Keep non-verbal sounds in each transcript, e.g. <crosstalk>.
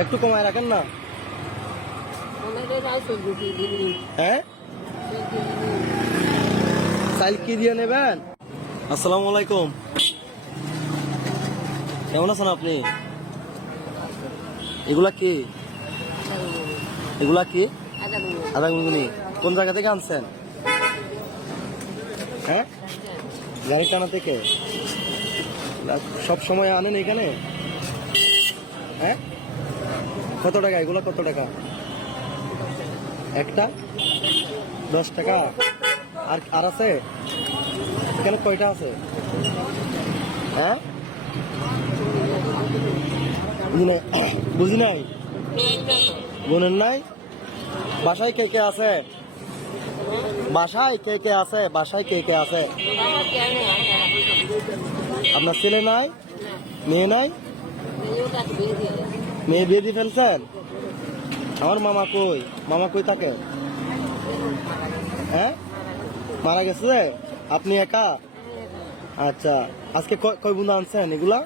একটু কমায় রাখেন না। হ্যাঁ? চাইল কি দিয়ে নেবেন? আসসালামু আলাইকুম। কেমন আছেন আপনি? এগুলা কি? এগুলা কি? আদা গুনগুনি কোন জায়গা থেকে আনছেন? হ্যাঁ? গাড়ি টানা থেকে? সব সময় আনেন এখানে? হ্যাঁ? কত টাকা? এগুলো কত টাকা? একটা? দশ টাকা? আর আর আছে? এখানে কয়টা আছে? হ্যাঁ? বুঝি নাই? <coughs> বুঝি নাই? বোনের নাই? বাসায় কে কে আছে? বাসায় কে কে আছে? বাসায় কে কে আছে? আপনার ছেলে নাই? মেয়ে নাই? মেয়ে বিয়ে দিয়ে ফেলছেন? আমার মামা কই? মামা কই থাকে হ্যাঁ? মারা গেছে? আপনি একা? আচ্ছা আজকে কয়- বুন্দা আনছেন এগুলা?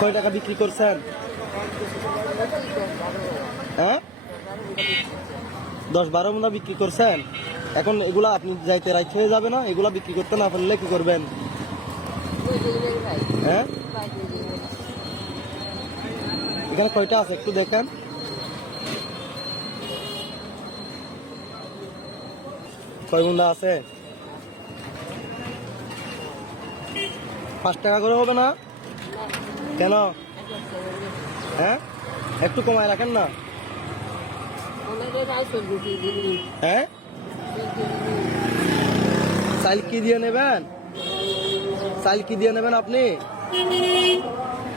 কয় টাকা বিক্রি করছেন? হ্যাঁ? দশ বারো বুন্দা বিক্রি করছেন? এখন এগুলা আপনি যাইতে রাইট হয়ে যাবে না? এগুলা বিক্রি করতে না পারলে কি করবেন? হ্যাঁ? এখানে কয়টা আছে একটু দেখেন। কয় বুন্দা আছে? পাঁচ টাকা করে হবে না? কেন? হ্যাঁ? একটু কমায় রাখেন না। হ্যাঁ? চাইল কি দিয়ে নেবেন? চাইল কি দিয়ে নেবেন আপনি?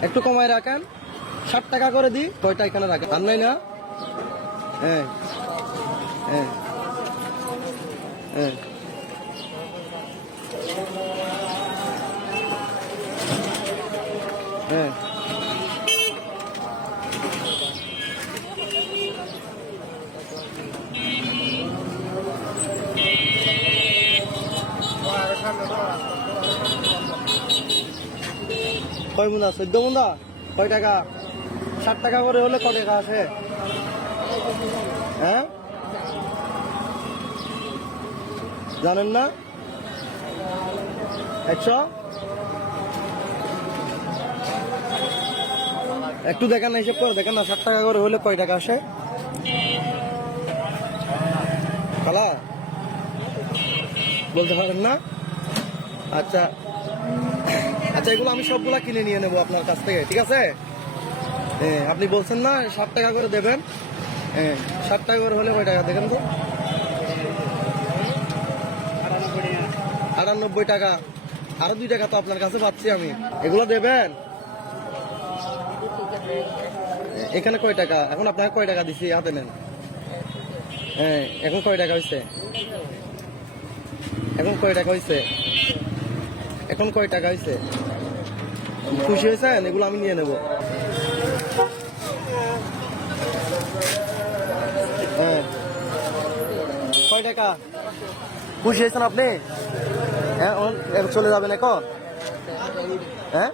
একটু কমায় রাখেন। ষাট টাকা করে দিই, কয়টা এখানে রাখেন আর নাই না? হ্যাঁ হ্যাঁ হ্যাঁ। হ্যাঁ। কয় মুন্দা চোদ্দ মুন্দা কয় টাকা? ষাট টাকা করে হলে কয় টাকা আছে? হ্যাঁ? জানেন না? একশো? একটু দেখেন না, হিসেব করে দেখেন না, ষাট টাকা করে হলে কয় টাকা আসে? খালা? বলতে পারেন না? আচ্ছা। আচ্ছা এগুলো আমি সবগুলা কিনে নিয়ে নেব আপনার কাছ থেকে, ঠিক আছে? আপনি বলছেন না ষাট টাকা করে দেবেন। হ্যাঁ টাকা করে হলে কয় টাকা? দেখেন তো। আটানব্বই টাকা। আরও দুই টাকা তো আপনার কাছে পাচ্ছি আমি। এগুলো দেবেন? এখানে কয় টাকা? এখন আপনাকে কয় টাকা দিছি, হাতে নেন। হ্যাঁ এখন কয় টাকা হয়েছে এখন কয় টাকা হয়েছে এখন কয় টাকা হয়েছে খুশি হয়েছেন? এগুলো আমি নিয়ে নেব হ্যাঁ কয় টাকা। খুশি হয়েছেন আপনি? হ্যাঁ ও- এবার চলে যাবেন এখন। হ্যাঁ?